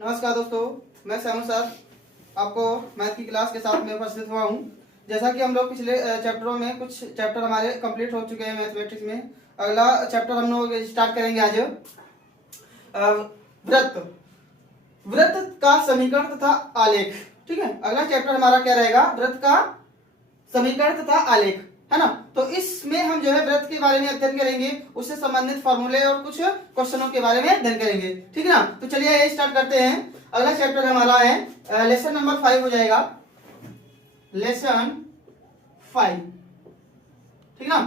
नमस्कार दोस्तों, मैं श्याम सर आपको मैथ की क्लास के साथ में उपस्थित हुआ हूँ। जैसा कि हम लोग पिछले चैप्टरों में कुछ चैप्टर हमारे कंप्लीट हो चुके हैं मैथमेटिक्स में। अगला चैप्टर हम लोग स्टार्ट करेंगे आज वृत्त वृत्त का समीकरण तथा आलेख। ठीक है, अगला चैप्टर हमारा क्या रहेगा? वृत्त का समीकरण तथा आलेख, है ना। तो इसमें हम जो है वृत्त के बारे में अध्ययन करेंगे, उससे संबंधित फॉर्मूले और कुछ क्वेश्चनों के बारे में अध्ययन करेंगे। ठीक है ना। तो चलिए ये स्टार्ट करते हैं। अगला चैप्टर हमारा है लेसन नंबर 5 हो जाएगा, लेसन 5। ठीक ना।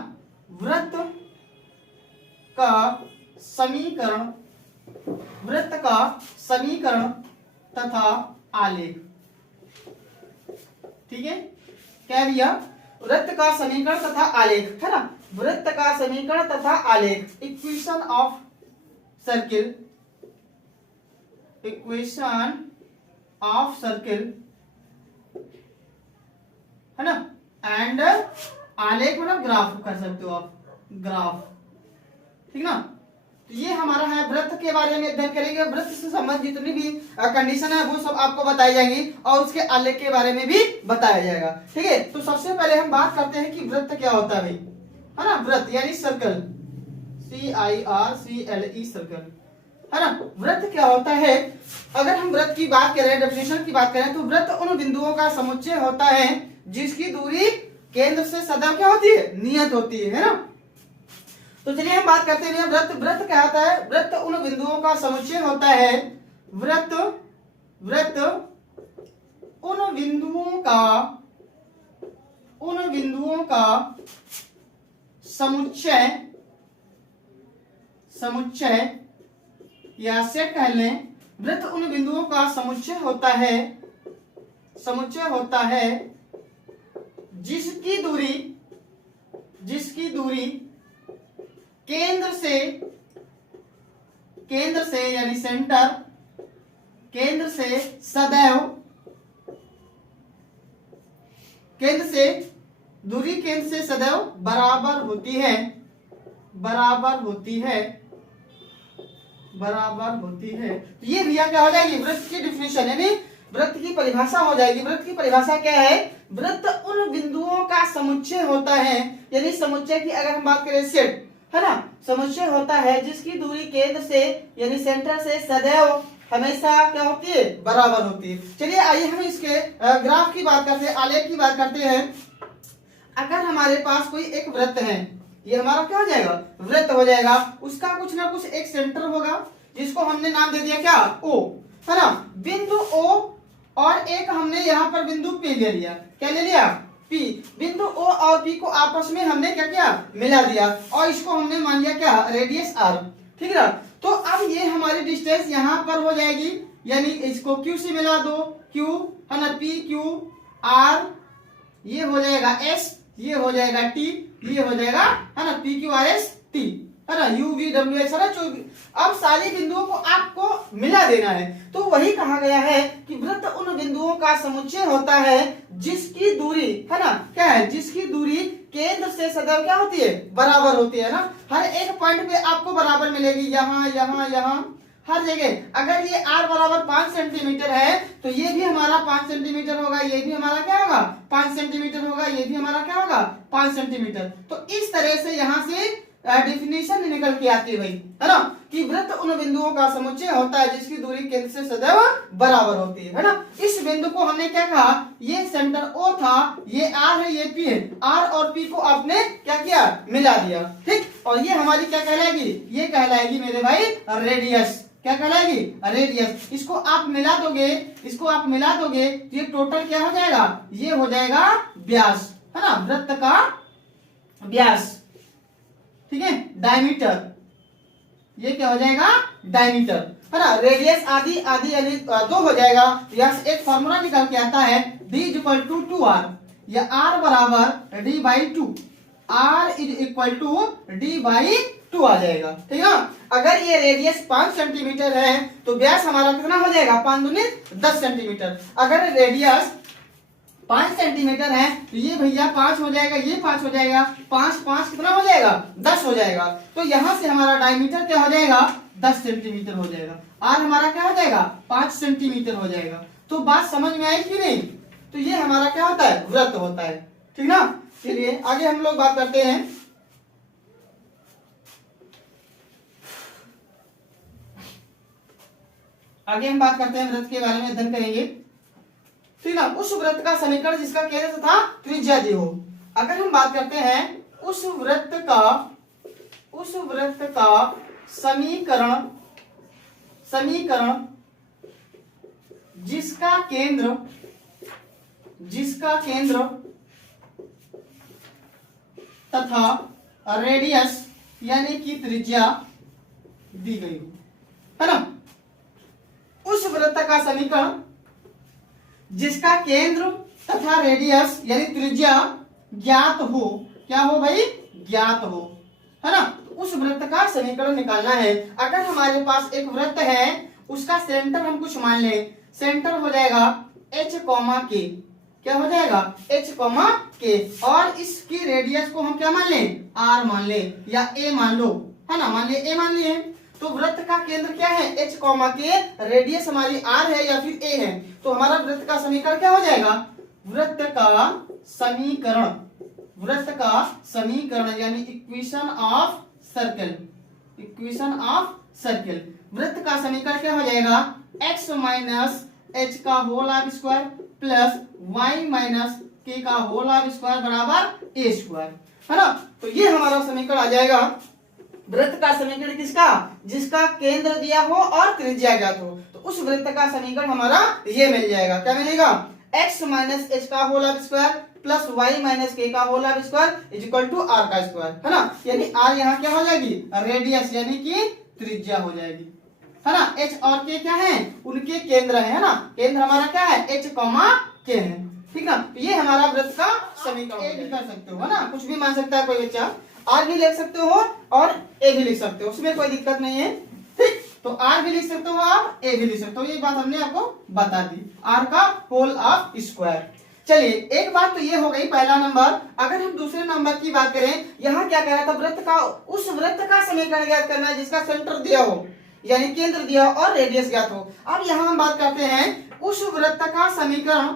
वृत्त का समीकरण, वृत्त का समीकरण तथा आलेख। ठीक है, क्या दिया? वृत्त का समीकरण तथा आलेख, है ना। वृत्त का समीकरण तथा आलेख, equation of circle, equation of circle, है ना। एंड आलेख मतलब ग्राफ कर सकते हो आप, ग्राफ। ठीक ना। तो ये हमारा है, वृत्त के बारे में अध्ययन करेंगे। वृत्त से संबंधित जितनी भी कंडीशन है वो सब आपको बताई जाएंगी और उसके आलेख के बारे में भी बताया जाएगा। ठीक है, तो सबसे पहले हम बात करते हैं कि वृत्त क्या होता है भाई, है ना। वृत्त यानी सर्कल, CIRCLE, सर्कल, है ना। वृत्त क्या होता है? अगर हम वृत्त की बात करें, डेफिनेशन की बात करें, तो वृत्त उन बिंदुओं का समुच्चय होता है जिसकी दूरी केंद्र से सदैव क्या होती है? नियत होती है ना। तो चलिए हम बात करते हैं वृत्त। वृत्त क्या होता है? वृत्त उन बिंदुओं का समुच्चय होता है, वृत्त उन बिंदुओं का समुच्चय या सेट कह लें। वृत्त उन बिंदुओं का समुच्चय होता है जिसकी दूरी केंद्र से यानी सेंटर, केंद्र से सदैव, केंद्र से दूरी केंद्र से सदैव बराबर होती है। तो ये भैया क्या हो जाएगी? वृत्त की डिफिनेशन यानी वृत्त की परिभाषा हो जाएगी। वृत्त की परिभाषा क्या है? वृत्त उन बिंदुओं का समुच्चय होता है, यानी समुच्चय की अगर हम बात करें सेट, है ना, समुच्चय होता है जिसकी दूरी केंद्र से यानी सेंटर से सदैव हमेशा क्या होती है? बराबर होती है। चलिए आइए हम इसके ग्राफ की बात करते हैं, आलेख की बात करते हैं। अगर हमारे पास कोई एक वृत्त है, ये हमारा क्या हो जाएगा? वृत्त हो जाएगा। उसका कुछ ना कुछ एक सेंटर होगा जिसको हमने नाम दे दिया क्या? O, है ना। बिंदु O और एक हमने यहाँ पर बिंदु P ले लिया। क्या ले लिया? P। बिंदु O और P को आपस में हमने क्या किया? मिला दिया और इसको हमने मान लिया क्या? Radius R। ठीक है ना। तो अब ये हमारी डिस्टेंस यहाँ पर हो जाएगी, यानी इसको Q से मिला दो, Q, है ना, PQ R, ये हो जाएगा S, ये हो जाएगा T, ये हो जाएगा, है ना, PQRS T, है ना, UVWX, है ना। अब सारे बिंदुओं को आपको मिला देना है। तो वही कहा गया है कि वृत्त उन बिंदुओं का समुच्चय होता है जिसकी दूरी, है ना, क्या है? जिसकी दूरी केंद्र से सदैव क्या होती है? बराबर होती है ना। हर एक पॉइंट पे आपको बराबर मिलेगी, यहाँ यहाँ यहाँ हर जगह। अगर ये r बराबर 5 सेंटीमीटर है तो ये भी हमारा 5 सेंटीमीटर होगा, ये भी हमारा क्या होगा? 5 सेंटीमीटर होगा, ये भी हमारा क्या होगा? 5 सेंटीमीटर। तो इस तरह से यहाँ से डेफिनेशन निकल के आती है भाई, है ना, कि वृत्त उन बिंदुओं का समुच्चय होता है जिसकी दूरी केंद्र से सदैव बराबर होती है ना। इस बिंदु को हमने क्या कहा? ये सेंटर O था, ये R है, ये P है। R और P को आपने क्या किया? मिला दिया। ठीक, और ये हमारी क्या कहलाएगी? ये कहलाएगी मेरे भाई रेडियस। क्या कहलाएगी? रेडियस। इसको आप मिला दोगे तो ये टोटल क्या हो जाएगा? ये हो जाएगा व्यास, है ना, वृत्त का व्यास। ठीक है, डायमीटर, ये क्या हो जाएगा? डायमीटर, है ना। रेडियस आधी आधी यानी 2 हो जाएगा। यहाँ से एक फॉर्मूला निकल के आता है D = 2R, या R बराबर D/2, R = D/2 आ जाएगा। ठीक है ना। अगर ये रेडियस 5 सेंटीमीटर है तो व्यास हमारा कितना हो जाएगा? 5 दूनी 10 सेंटीमीटर। अगर रेडियस 5 सेंटीमीटर है तो ये भैया 5 हो जाएगा, ये 5 हो जाएगा, 5 5 कितना हो जाएगा? 10 हो जाएगा। तो यहां से हमारा डायमीटर क्या हो जाएगा? 10 सेंटीमीटर हो जाएगा। आर हमारा क्या हो जाएगा 5 सेंटीमीटर हो जाएगा। तो बात समझ में आई कि नहीं? तो ये हमारा क्या होता है वृत्त होता है, ठीक ना। चलिए आगे हम लोग बात करते हैं। आगे हम बात करते हैं वृत्त के बारे में अध्ययन करेंगे, ठीक ना। उस वृत्त का समीकरण जिसका केंद्र तथा त्रिज्या दी हो। अगर हम बात करते हैं उस वृत्त का समीकरण जिसका केंद्र तथा रेडियस यानी कि त्रिज्या दी गई हो, है ना। उस वृत्त का समीकरण जिसका केंद्र तथा रेडियस यानी त्रिज्या ज्ञात हो, क्या हो भाई ज्ञात हो, है ना। तो उस वृत्त का समीकरण निकालना है। अगर हमारे पास एक वृत्त है उसका सेंटर हम कुछ मान लें, सेंटर हो जाएगा h, k, क्या हो जाएगा h, k, और इसकी रेडियस को हम क्या मान लें r मान लें या a मान लो, है ना। मान लिया a मान लिए। तो वृत्त का केंद्र क्या है h, k, रेडियस हमारी r है या फिर a है। तो हमारा वृत्त का समीकरण क्या हो जाएगा वृत्त का समीकरण यानी इक्वेशन ऑफ सर्कल। वृत्त का समीकरण क्या हो जाएगा x माइनस h का whole of square plus y minus k का होल ऑफ स्क्वायर बराबर a स्क्वायर, है ना। तो ये हमारा समीकरण आ जाएगा वृत्त का समीकरण किसका जिसका केंद्र दिया हो और त्रिज्या ज्ञात हो। तो उस वृत्त का समीकरण हमारा ये मिल जाएगा, क्या मिलेगा x माइनस h का whole of square plus y minus k का whole of square is equal to r का स्क्वायर, है ना। यानी r यहाँ क्या हो जाएगी रेडियस यानी कि त्रिज्या हो जाएगी, है ना। h और k क्या है उनके केंद्र है ना। केंद्र हमारा क्या है h, k है, ठीक ना। तो ये हमारा वृत्त का समीकरण ए भी कर सकते हो, है ना। कुछ भी मान सकता है कोई बच्चा, r भी लिख सकते हो और a भी लिख सकते हो, उसमें कोई दिक्कत नहीं है, ठीक। तो r भी लिख सकते हो आप a भी लिख सकते हो, ये बात हमने आपको बता दी r का होल ऑफ स्क्वायर। चलिए एक बात तो ये हो गई पहला नंबर। अगर हम दूसरे नंबर की बात करें, यहाँ क्या कह रहा था उस वृत्त का समीकरण ज्ञात करना है जिसका सेंटर दिया हो यानी केंद्र दिया हो और रेडियस ज्ञात हो। अब यहाँ हम बात करते हैं उस वृत्त का समीकरण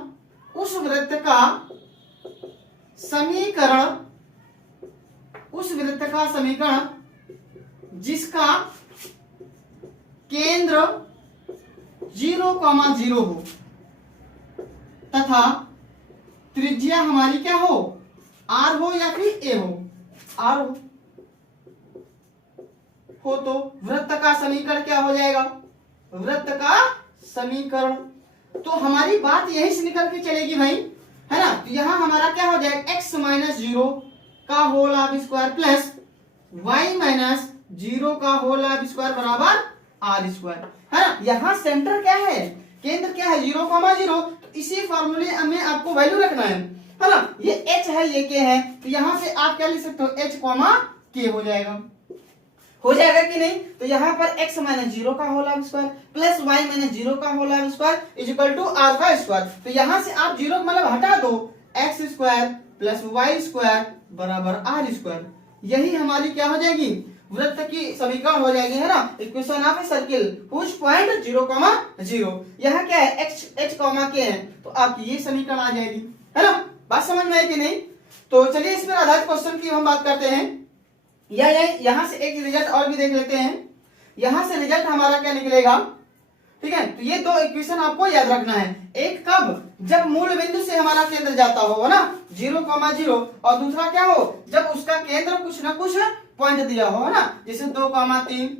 जिसका केंद्र 0,0 हो तथा त्रिज्या हमारी क्या हो r हो या फिर a हो, r हो तो वृत्त का समीकरण क्या हो जाएगा वृत्त का समीकरण। तो हमारी बात यही से निकल के चलेगी भाई, है ना। तो यहां हमारा क्या हो जाएगा x माइनस 0 का whole of square plus y minus 0 का होल ऑफ स्क्वायर बराबर r स्क्वायर, है ना। यहाँ सेंटर क्या है केंद्र क्या है 0,0। तो इसी फॉर्मूले में आपको वैल्यू रखना है ना। ये h है ये k है, तो यहाँ से आप क्या लिख सकते हो h, k हो जाएगा कि नहीं। तो यहाँ पर x माइनस 0 का whole of square plus y minus 0 का whole of square is equal to r का स्क्वायर। तो यहाँ से आप 0 मतलब हटा दो, x square plus y square बराबर r स्क्वायर। यही हमारी क्या हो जाएगी वृत्त की समीकरण हो जाएगी, है ना। Equation of a circle which point 0,0। यहाँ क्या है h, k है, तो आपकी ये समीकरण आ जाएगी, है ना। बात समझ में आई कि नहीं। तो चलिए इस पर आधारित क्वेश्चन की हम बात करते हैं। या यहाँ से एक रिजल्ट और भी देख लेते हैं। यहाँ से रिजल्ट हमारा क्या निकलेगा, ठीक है। तो ये दो इक्वेशन आपको याद रखना है। एक कब जब मूल बिंदु से हमारा केंद्र जाता हो ना 0,0, और दूसरा क्या हो जब उसका केंद्र कुछ ना कुछ पॉइंट दिया हो, है ना। जैसे 2,3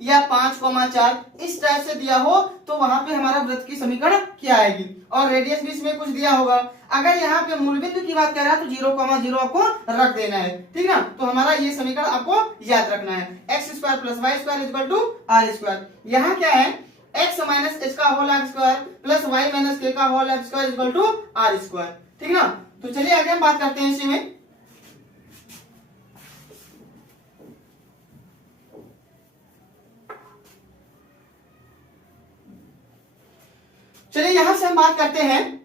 या 5,4 इस टाइप से दिया हो, तो वहां पे हमारा वृत्त की समीकरण क्या आएगी, और रेडियस भी इसमें कुछ दिया होगा। अगर यहाँ पे मूल बिंदु की बात कर रहा है तो 0,0 आपको रख देना है, ठीक ना। तो हमारा ये समीकरण आपको याद रखना है x square plus y square equal to r square. यहाँ क्या है x माइनस h का whole of square plus y minus k का whole of square equal to r square, ठीक ना। तो चलिए आगे हम बात करते हैं इसी में। चलिए यहां से हम बात करते हैं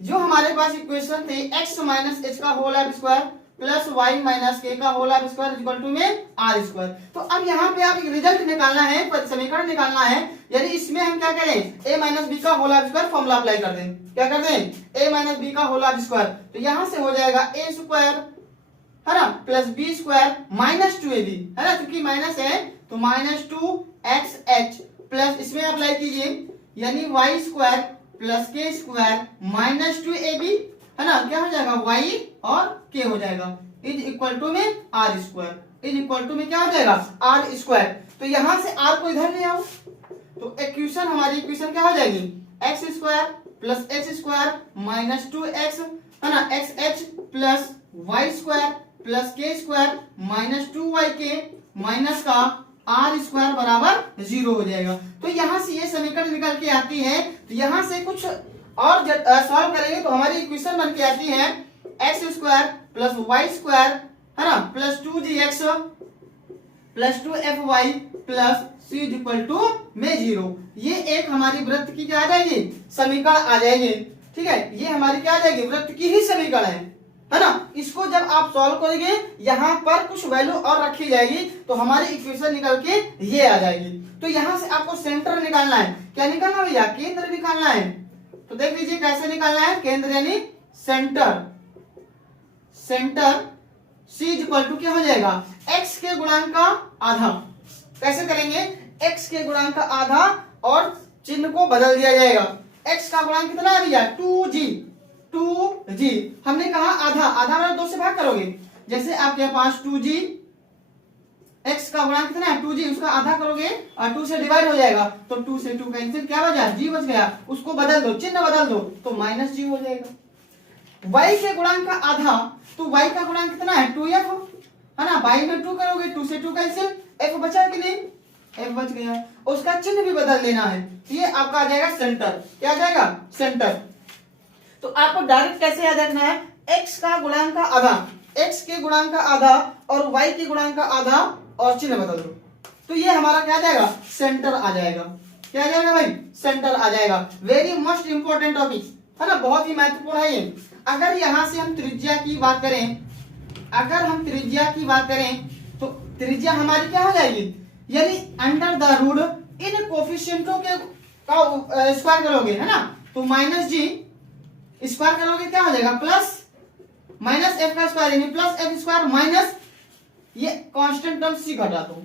जो हमारे पास इक्वेशन थी x माइनस h का whole of square plus y minus k का होल स्क्वायर इक्वल टू में आर स्क्वायर। तो अब यहाँ पे आप एक रिजल्ट निकालना है, समीकरण निकालना है, यानी इसमें हम क्या करें, ए माइनस बी का होल स्क्वायर फॉर्मूला अप्लाई कर दें। क्या कर दें, ए माइनस बी का होल स्क्वायर। तो यहाँ से हो जाएगा ए स्क्वायर है ना plus b square minus 2ab है ना, क्योंकि माइनस है तो माइनस 2xh प्लस इसमें अप्लाई कीजिए यानी Y square plus k square minus 2ab है ना, क्या हो जाएगा y और k हो जाएगा इज इक्वल टू में r square, is equal to में क्या हो जाएगा आर स्क्वायर। तो यहां से r को इधर ले आओ तो इक्वेशन हमारी इक्वेशन क्या हो जाएगी x square plus x square minus 2x है ना xh plus y square plus k square minus 2yk minus का आर स्क्वायर बराबर 0 हो जाएगा। तो यहां से ये समीकरण निकल के आती है। तो यहां से कुछ और सॉल्व करेंगे तो हमारी इक्वेशन बन के आती है x square plus y square है ना plus 2gx plus 2fy plus c equal to में 0। ये एक हमारी वृत्त की क्या आ जाएगी समीकरण आ जाएगी। ठीक है, ये हमारी क्या आ जाएगी वृत्त की ही समीकरण है ना। इसको जब आप सॉल्व करेंगे यहाँ पर कुछ वैल्यू और रखी जाएगी तो हमारी इक्वेशन निकल के ये आ जाएगी। तो यहाँ से आपको सेंटर निकालना है। क्या निकालना भैया, केंद्र निकालना है। तो देख लीजिए कैसे निकालना है, केंद्र यानी centre, centre c equal to क्या हो जाएगा x के गुणांक का आधा। कैसे करेंगे, x के गुणांक का आधा और चिन्ह को बदल दिया जाएगा। x का गुणांक कितना है भैया 2g, हमने कहा आधा, आधा मतलब 2 से भाग करोगे। जैसे आपके पास 2g, x का गुणांक कितना है 2g, उसका आधा करोगे और 2 से डिवाइड हो जाएगा तो 2 से 2 कैंसिल, क्या बचा g बच गया। उसको बदल दो, चिन्ह बदल दो तो माइनस g हो जाएगा। y के गुणांक का आधा, तो y का गुणांक कितना है 2f है ना, y में 2 करोगे 2 से 2 कैंसिल, f बचा कि नहीं, f बच गया। उसका चिन्ह भी बदल लेना है। ये आपका आ जाएगा सेंटर। क्या आ जाएगा सेंटर। तो आपको डायरेक्ट कैसे याद रखना है, x का गुणांक का आधा, x के गुणांक का आधा और y के गुणांक का आधा और चिन्ह बदल दो तो ये हमारा क्या आ जाएगा सेंटर आ जाएगा। क्या आ जाएगा भाई, सेंटर आ जाएगा। वेरी मोस्ट इंपोर्टेंट टॉपिक है ना, बहुत ही महत्वपूर्ण है ये। अगर यहां से हम त्रिज्या की बात करें, अगर हम त्रिज्या की बात करें तो त्रिज्या हमारी क्या हो जाएगी, यानी अंडर द रूट इन कोफिशिएंटों के का स्क्वायर करोगे है ना, तो माइनस जी स्क्वायर करोगे क्या हो जाएगा प्लस माइनस एफ का स्क्वायर यानी प्लस एफ स्क्वायर माइनस ये कांस्टेंट टर्म सी घटा दो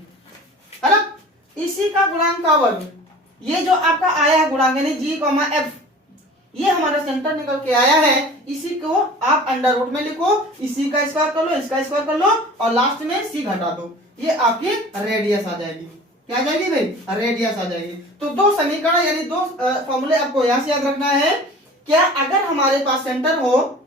है ना, इसी का गुणांक का वर्ग। ये जो आपका आया है गुणांक यानी जी कॉमा एफ, ये हमारा सेंटर निकल के आया है। इसी को आप अंडर रूट में लिखो, इसी का स्क्वायर कर लो, इसका स्क्वायर कर लो और लास्ट में सी घटा दो, ये आपकी रेडियस आ जाएगी। क्या आ जाएगी भाई, रेडियस आ जाएगी। तो दो समीकरण यानी दो फॉर्मूले आपको यहां से याद रखना है। क्या, अगर हमारे पास सेंटर हो,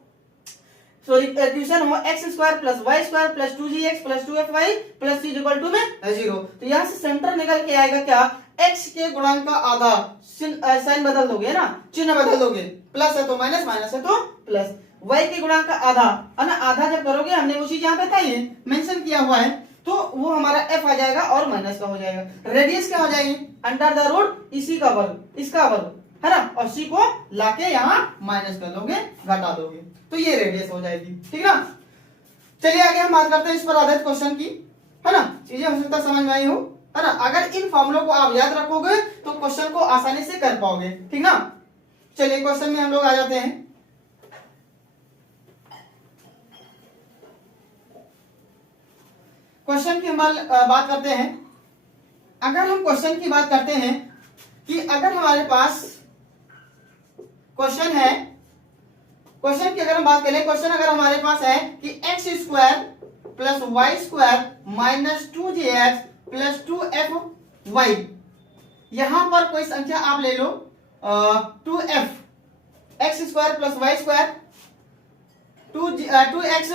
सॉरी इक्वेशन हो x square plus y square plus 2gx plus 2fy plus c equal to में 0, तो यहां से सेंटर निकल के आएगा क्या, x के गुणांक का आधा, साइन बदल दोगे ना, चिन्ह बदल दोगे, प्लस है तो माइनस, माइनस है तो प्लस। y के गुणांक का आधा है ना, आधा जब करोगे हमने वो चीज यहाँ पे था ये मेंशन किया हुआ है, तो वो हमारा f आ जाएगा और माइनस का हो जाएगा। रेडियस क्या हो जाएगी, अंडर द रूट इसी का वर्ग, इसका वर्ग है ना, और c को लाके यहाँ माइनस कर दोगे, घटा दोगे, तो ये रेडियस हो जाएगी। ठीक ना, चलिए आगे हम बात करते हैं इस पर आधारित क्वेश्चन की, है ना। चीजें हो सकता समझ में आई हो, है ना। अगर इन फॉर्मूलों को आप याद रखोगे तो क्वेश्चन को आसानी से कर पाओगे। ठीक ना, चलिए क्वेश्चन में हम लोग आ जाते हैं। क्वेश्चन की हम बात करते हैं। अगर हम क्वेश्चन की बात करते हैं कि अगर हमारे पास क्वेश्चन है, क्वेश्चन की अगर हम बात करें, क्वेश्चन अगर हमारे पास है कि x square plus y square minus 2gx plus 2fy, यहां पर कोई संख्या आप ले लो 2f, x square plus y square 2x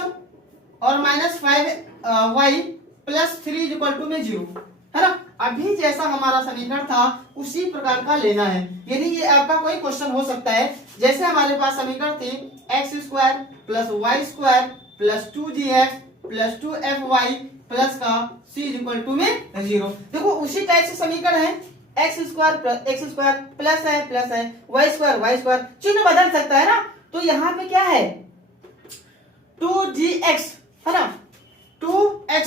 और minus 5y plus 3 equal to में 0, है ना। अभी जैसा हमारा समीकरण था उसी प्रकार का लेना है, यानी ये आपका कोई क्वेश्चन हो सकता है। जैसे हमारे पास समीकरण थी x square plus y square plus 2gx plus 2fy plus का c इक्वल टू में 0। देखो उसी टाइप से समीकरण है, एक्स स्क्वायर प्लस है वाई स्क्वायर, चिन्ह बदल सकता है ना। तो यहाँ पे क्या है 2gx है ना, 2x,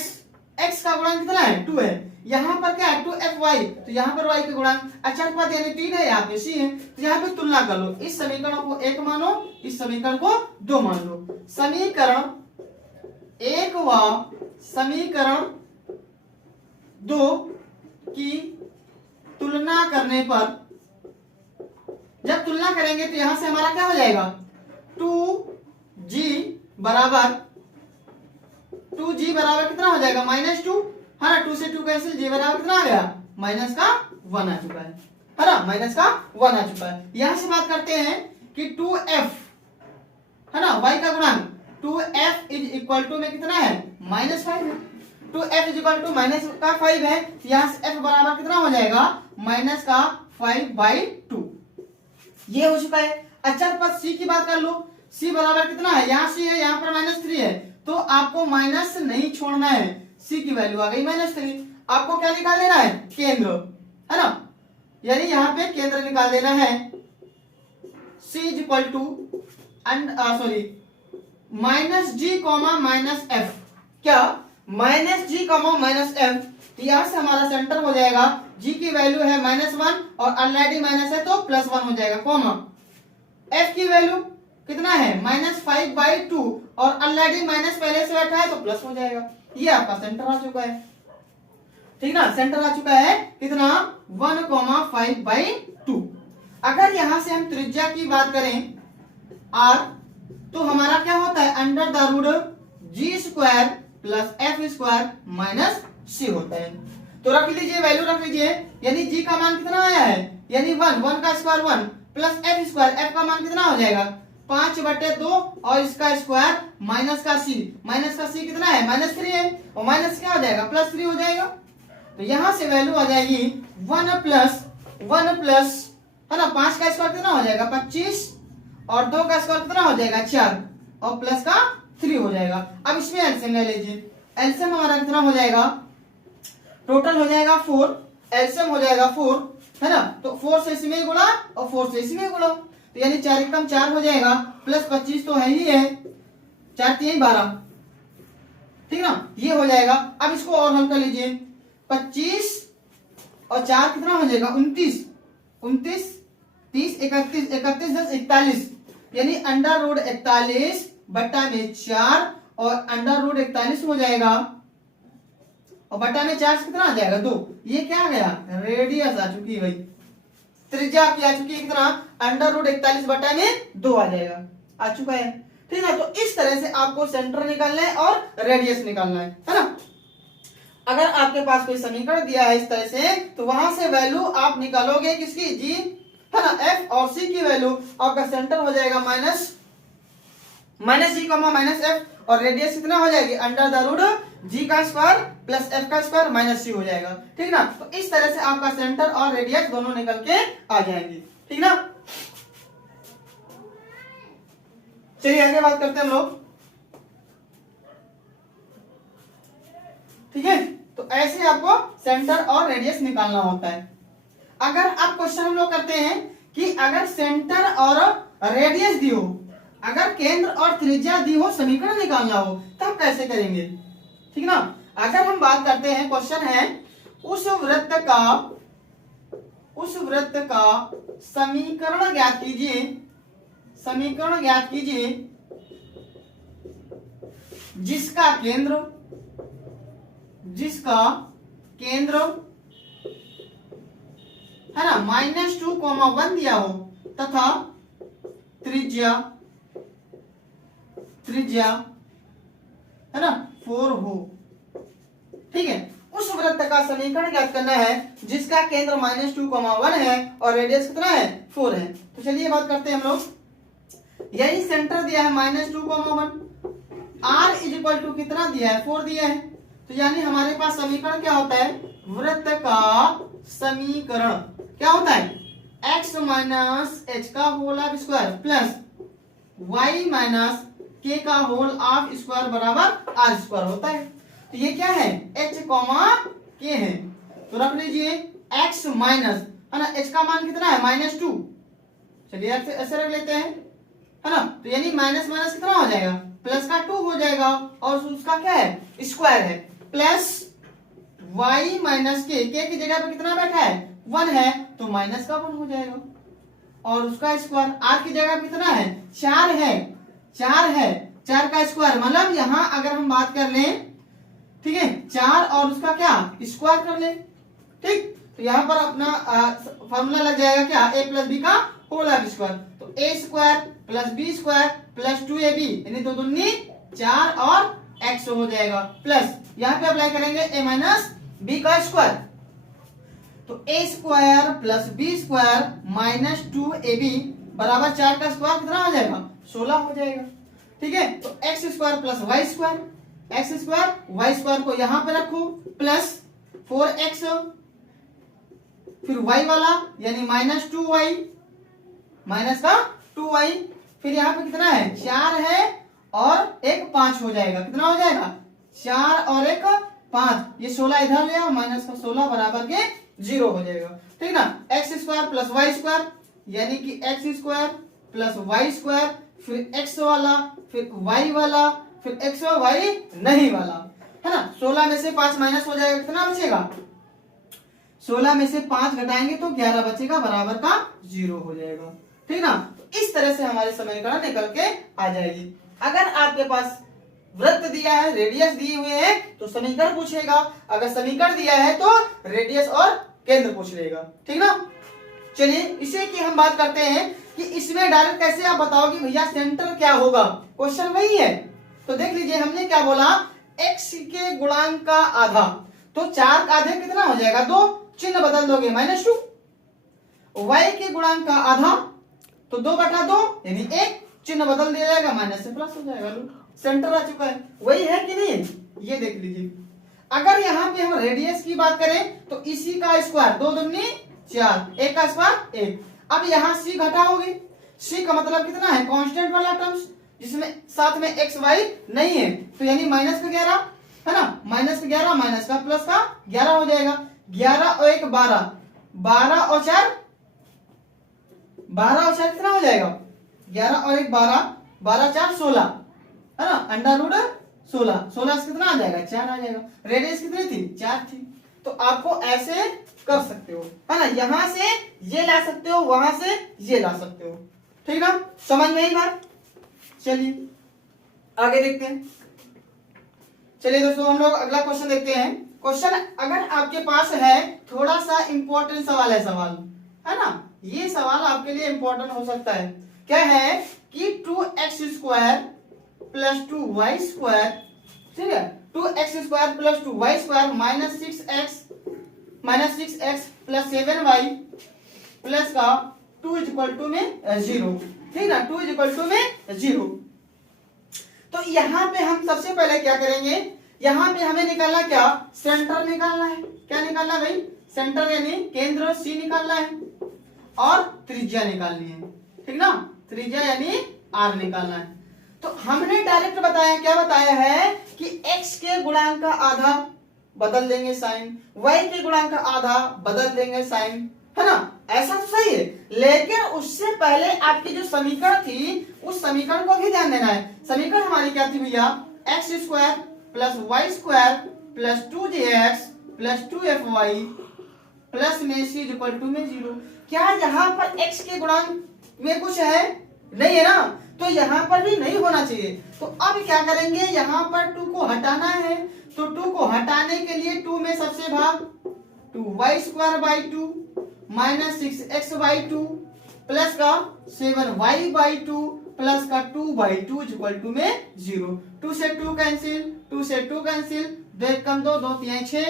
x का गुणांक कितना है 2 है, यहाँ पर क्या है 2fy, तो यहाँ पर y का गुणांक अचर पद यानी 3 है, यहाँ पे c है, तो यहाँ पे तुलना कर लो, इस समीकरण को 1 मानो, इस समीकरण को 2 मान लो। समीकरण 1 व समीकरण 2 की तुलना करने पर, जब तुलना करेंगे तो यहां से हमारा क्या हो जाएगा 2g बराबर, 2g बराबर कितना हो जाएगा -2, है ना, 2 से 2 कैंसिल, g बराबर कितना आ गया माइनस का 1 आ चुका है ना, माइनस का 1 आ चुका है। यहां से बात करते हैं कि 2f, है ना, y का गुणांक 2f इज इक्वल टू में कितना है -5 है, 2f is equal to minus का 5 है, यहां से f बराबर कितना हो जाएगा माइनस का 5/2, ये हो चुका है। अचर पद c की बात कर लो, c बराबर कितना है, यहाँ c है, यहाँ पर -3 है, तो आपको माइनस नहीं छोड़ना है, c की वैल्यू आ गई -3, आपको क्या निकाल देना है केंद्र, है ना, यानी यहाँ पे केंद्र निकाल देना है, c is equal to sorry -g, -f, क्या -g, -f, यहां से हमारा सेंटर हो जाएगा, g की वैल्यू है -1 और ऑलरेडी माइनस है तो +1 हो जाएगा, कॉमा f की वैल्यू कितना है -5/2 और ऑलरेडी माइनस पहले से बैठा है तो प्लस हो जाएगा, ये आपका सेंटर आ चुका है, ठीक ना, सेंटर आ चुका है कितना 1,5/2। अगर यहां से हम त्रिज्या की बात करें r, तो हमारा क्या होता है √g² + f² - c होता है, तो रख लीजिए, वैल्यू रख लीजिए, यानी g का मान कितना आया है, यानी 1 का स्क्वायर 1 प्लस f² का मान कितना हो जाएगा 5/2 और इसका स्क्वायर माइनस का c कितना है -3 है, और माइनस क्या हो जाएगा +3 हो जाएगा, तो यहां से वैल्यू आ जाएगी 1 प्लस, है ना, 5 का स्क्वायर कितना हो जाएगा 25 और 2 का स्क्वायर कितना हो जाएगा 4 और प्लस का 3 हो जाएगा। अब इसमें एलसीएम ले लीजिए, एलसीएम हमारा कितना हो जाएगा, टोटल हो जाएगा 4, एलसीएम हो जाएगा 4, है ना, तो 4 से इसमें गुणा और 4 से इसमें गुणा, तो यानी 4 एकम 4 हो जाएगा, प्लस 25 तो है ही है, 4 3 12, ठीक ना, ये हो जाएगा। अब इसको और हल कर लीजिए, 25 और 4 कितना हो जाएगा 29, 30 31 10 41, यानी √41 बट्टा में 4 और √41 हो जाएगा और बट्टा में 4 कितना आ जाएगा 2, ये क्या आ गया रेडियस आ चुकी है भाई, त्रिज्या आपकी आ चुकी है कितना √41 बट्टा में 2 आ जाएगा, आ चुका है, ठीक है। तो इस तरह से आपको सेंटर निकालना है और रेडियस निकालना है ना। अगर आपके पास कोई समीकरण दिया है इस तरह से, तो वहां से वैल्यू आप निकालोगे किसकी g, है ना, f और c की वैल्यू, आपका सेंटर हो जाएगा -g, -f और रेडियस कितना हो जाएगी √g² प्लस f² - c हो जाएगा, ठीक ना। तो इस तरह से आपका सेंटर और रेडियस दोनों निकल के आ जाएंगे, ठीक ना। चलिए आगे बात करते हैं हम लोग, ठीक है। तो ऐसे आपको सेंटर और रेडियस निकालना होता है। अगर आप क्वेश्चन हम लोग करते हैं कि अगर सेंटर और रेडियस दी हो, अगर केंद्र और त्रिज्या दी हो, समीकरण निकालना हो, तब कैसे करेंगे, ठीक ना। अगर हम बात करते हैं, क्वेश्चन है उस वृत्त का समीकरण ज्ञात कीजिए जिसका केंद्र है ना -2, 1 दिया हो तथा त्रिज्या है ना 4 हो, ठीक है। उस वृत्त का समीकरण ज्ञात करना है जिसका केंद्र -2, 1 है और रेडियस कितना है 4 है। तो चलिए बात करते हैं हम लोग, यही सेंटर दिया है -2, 1, r इज इक्वल टू कितना दिया है 4 दिया है, तो यानी हमारे पास समीकरण क्या होता है, वृत्त का समीकरण क्या होता है x - h का whole of square plus y - k का होल ऑफ स्क्वायर बराबर r² होता है। तो ये क्या है h, k है, तो रख लीजिए x माइनस, है ना, h का मान कितना है -2, चलिए ऐसे रख लेते हैं, है ना, तो यानी माइनस कितना हो जाएगा प्लस का 2 हो जाएगा और उसका क्या है स्क्वायर है, प्लस y माइनस के की जगह पे कितना बैठा है 1 है तो माइनस का 1 हो जाएगा और उसका स्क्वायर, r की जगह पे कितना है 4 है, 4 का स्क्वायर, मतलब यहाँ अगर हम बात कर लें, ठीक है 4 और उसका क्या स्क्वायर कर ले, ठीक, तो यहाँ पर अपना फॉर्मूला लग जाएगा क्या a प्लस बी का होल स्क्वायर, तो a square plus b square plus 2ab यानी 2 दूनी 4 और x हो जाएगा, प्लस यहाँ पे अप्लाई करेंगे a माइनस बी का स्क्वायर, तो a square plus b square minus 2ab बराबर 4 का स्क्वायर कितना हो जाएगा 16 हो जाएगा, ठीक है, तो x square plus y square, x square y square को यहां पे रखो प्लस 4x फिर y वाला यानी माइनस 2y माइनस का 2y, फिर यहाँ पे कितना है 4 है और एक 5 हो जाएगा, कितना हो जाएगा 4 और एक 5, ये 16 इधर ले आओ माइनस का 16 बराबर के 0 हो जाएगा, ठीक ना, x square plus y square यानी कि x square plus y square फिर x वाला फिर y वाला फिर x और y नहीं वाला, है ना, 16 में से 5 माइनस हो जाएगा, कितना बचेगा 16 में से 5 घटाएंगे तो 11 बचेगा बराबर का 0 हो जाएगा, ठीक ना, तो इस तरह से हमारे समीकरण निकल के आ जाएगी। अगर आपके पास वृत्त दिया है, रेडियस दिए हुए हैं तो समीकरण पूछेगा, अगर समीकरण दिया है तो रेडियस और केंद्र पूछ लेगा, ठीक ना। चलिए इसे की हम बात करते हैं कि इसमें डायरेक्ट कैसे आप बताओगे भैया सेंटर क्या होगा, क्वेश्चन वही है, तो देख लीजिए हमने क्या बोला x के गुणांक का आधा, तो 4 का आधे कितना हो जाएगा 2, चिन्ह बदल दोगे -2, y के गुणांक का आधा तो 2/2 यानी 1, चिन्ह बदल दिया जाएगा माइनस से प्लस हो जाएगा, सेंटर आ चुका है, वही है कि नहीं, ये देख लीजिए। अगर यहाँ पे हम रेडियस की बात करें तो इसी का स्क्वायर 2 दूनी 4, 1 का स्क्वायर 1, अब यहाँ c घटाओगे, c का मतलब कितना है कांस्टेंट वाला टर्म्स जिसमें साथ में x y नहीं है, तो यानी -11 है ना, -11 माइनस का प्लस का 11 हो जाएगा, 11 और 1 12, 12 और 4 कितना हो जाएगा 11 और 1 12, 12 4 16 है ना, अंडर रूट 16 से कितना आ जाएगा 4 आ जाएगा, रेडियस कितनी थी 4 थी, तो आपको ऐसे कर सकते हो, है ना, यहां से ये ला सकते हो वहां से ये ला सकते हो, ठीक ना, समझ में आई बात। चलिए आगे देखते हैं। चलिए दोस्तों हम लोग अगला क्वेश्चन देखते हैं। क्वेश्चन अगर आपके पास है थोड़ा सा इंपॉर्टेंट सवाल है ना, ये सवाल आपके लिए इंपॉर्टेंट हो सकता है, क्या है कि 2x square plus 2y square, ठीक है, 2x square plus 2y square minus 6x plus 7y plus का 2 इक्वल टू में 0, ठीक ना, 2 इक्वल टू में 0। तो यहाँ पे हम सबसे पहले क्या करेंगे, यहाँ पे हमें निकालना क्या सेंटर निकालना है, क्या निकालना भाई सेंटर यानी केंद्र C निकालना है और त्रिज्या निकालनी है, ठीक ना, त्रिज्या यानी R निकालना है। तो हमने डायरेक्ट बताया, क्या बताया है कि x के गुणांक का आधा बदल देंगे साइन, y के गुणांक का आधा बदल देंगे साइन, है ना, ऐसा तो सही है, लेकिन उससे पहले आपकी जो समीकरण थी उस समीकरण को भी ध्यान देना है। समीकरण हमारी क्या थी भैया x square plus y square plus 2jx plus 2fy plus में c इक्वल टू में 0। क्या यहाँ पर x के गुणांक में कुछ है, नहीं है ना, तो यहाँ पर भी नहीं होना चाहिए, तो अब क्या करेंगे यहाँ पर 2 को हटाना है, तो 2 को हटाने के लिए 2 में सबसे भाग 2y square by 2 minus 6x by 2 plus का 7y बाई 2 प्लस का 2 बाई 2 इक्वल टू में 0, 2 से 2 कैंसिल, 2 से 2 कैंसिल, 2 कम 2 2 3 6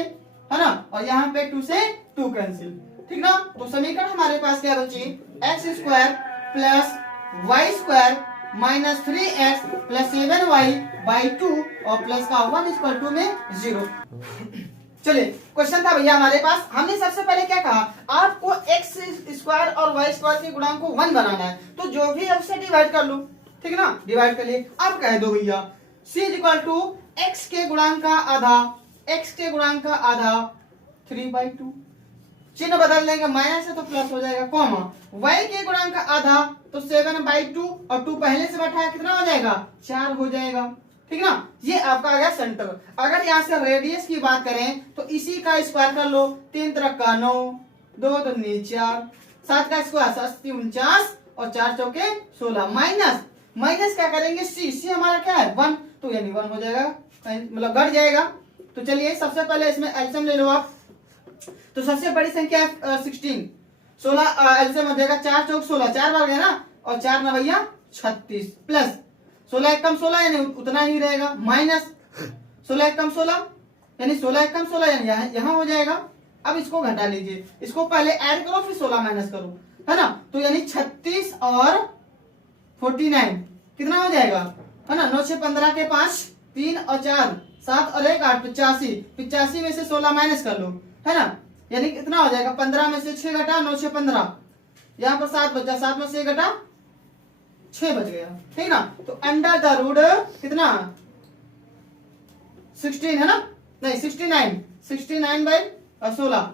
है ना, और यहाँ पे 2 से 2 कैंसिल, ठीक ना, तो समीकरण हमारे पास क्या बची x square plus y square minus 3x plus 7y by 2 और प्लस का 1 इक्वल टू में 0। चलिए क्वेश्चन था भैया हमारे पास, हमने सबसे पहले क्या कहा आपको एक्स स्क्वायर और वाई स्क्वायर के गुणांक को 1 बनाना है, तो जो भी है उससे डिवाइड कर लो, ठीक ना, डिवाइड कर लिए। अब कह दो भैया c इक्वल टू एक्स के गुणांक का आधा, x के गुणांक का आधा 3/2, चिन्ह बदल देंगे, माइनस है तो प्लस हो जाएगा, कॉमा y के गुणांक का आधा तो 7/2 और 2 पहले से बैठा है कितना हो जाएगा 4 हो जाएगा, ठीक ना। ये आपका आ गया सेंटर। अगर यहाँ से रेडियस की बात करें तो इसी का स्क्वायर कर लो, 3 3 का 9, 2 2 4, 7 का स्क्वायर 7 49 और 4 चौके 16, माइनस क्या करेंगे सी हमारा क्या है 1, तो यानी 1 हो जाएगा, मतलब घट जाएगा। तो चलिए सबसे पहले इसमें एलसीएम ले लो आप। तो सबसे बड़ी संख्या है 16, 16 एलसीएम हो जाएगा 4 चौक 16, 4 बार गया ना, और 4 9 36 प्लस 16 एक कम 16 यानी उतना ही रहेगा, माइनस 16 एक कम 16 यानी 16 एक कम 16 यानी यहाँ हो जाएगा। अब इसको घटा लीजिए, इसको पहले ऐड करो फिर 16 माइनस करो, है ना। तो यानी 36 और 49 कितना हो जाएगा, है ना। 9 6 15 के 5, 3 और 4 7 और 1 8 85, 85 में से 16 माइनस कर लो, है ना। यानी कितना हो जाएगा 15 में से 6 घटा 9 6 15, यहाँ पर 7 बचा, 7 में से 1 घटा 6 बच गया, ठीक ना। तो अंडर द रूट कितना 16 है ना, नहीं 69 बाई 16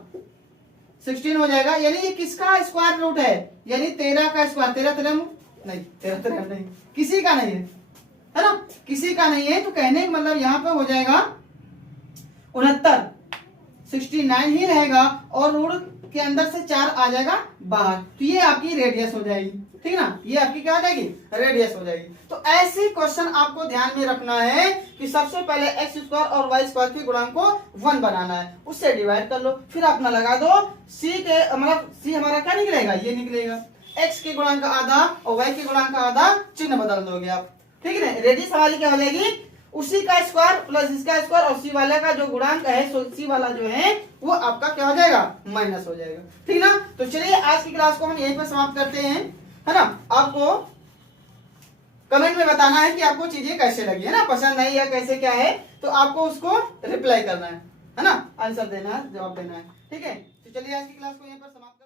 16 हो जाएगा। यानी ये किसका स्क्वायर रूट है, यानी 13 का स्क्वायर, 13 नहीं 13 नहीं, किसी का नहीं है ना, किसी का नहीं है। तो कहने का मतलब यहाँ पे हो जाएगा 69, 69 ही रहेगा और रूट के अंदर से 4 आ जाएगा बाहर, तो ये आपकी रेडियस हो जाएगी, ठीक ना। ये आपकी क्या हो जाएगी रेडियस हो जाएगी। तो ऐसे क्वेश्चन आपको ध्यान में रखना है कि सबसे पहले एक्स स्क्वायर और वाई स्क्वायर के गुणांक को 1 बनाना है, उससे डिवाइड कर लो, फिर अपना लगा दो सी के, मतलब सी हमारा क्या निकलेगा ये निकलेगा, एक्स के गुणांक का आधा और वाई के गुणांक का आधा, चिन्ह बदल दोगे आप, ठीक है ना। रेडियस हमारी क्या हो जाएगी उसी का स्क्वायर प्लस इसका स्क्वायर और सी वाला का जो गुणांक है, सी वाला जो है वो आपका क्या हो जाएगा माइनस हो जाएगा, ठीक ना। तो चलिए आज की क्लास को हम यहीं पर समाप्त करते हैं, है ना। आपको कमेंट में बताना है कि आपको चीजें कैसे लगी, है ना, पसंद आई या कैसे क्या है, तो आपको उसको रिप्लाई करना है ना, आंसर देना है, जवाब देना है, ठीक है। तो चलिए आज की क्लास को यहीं पर समाप्त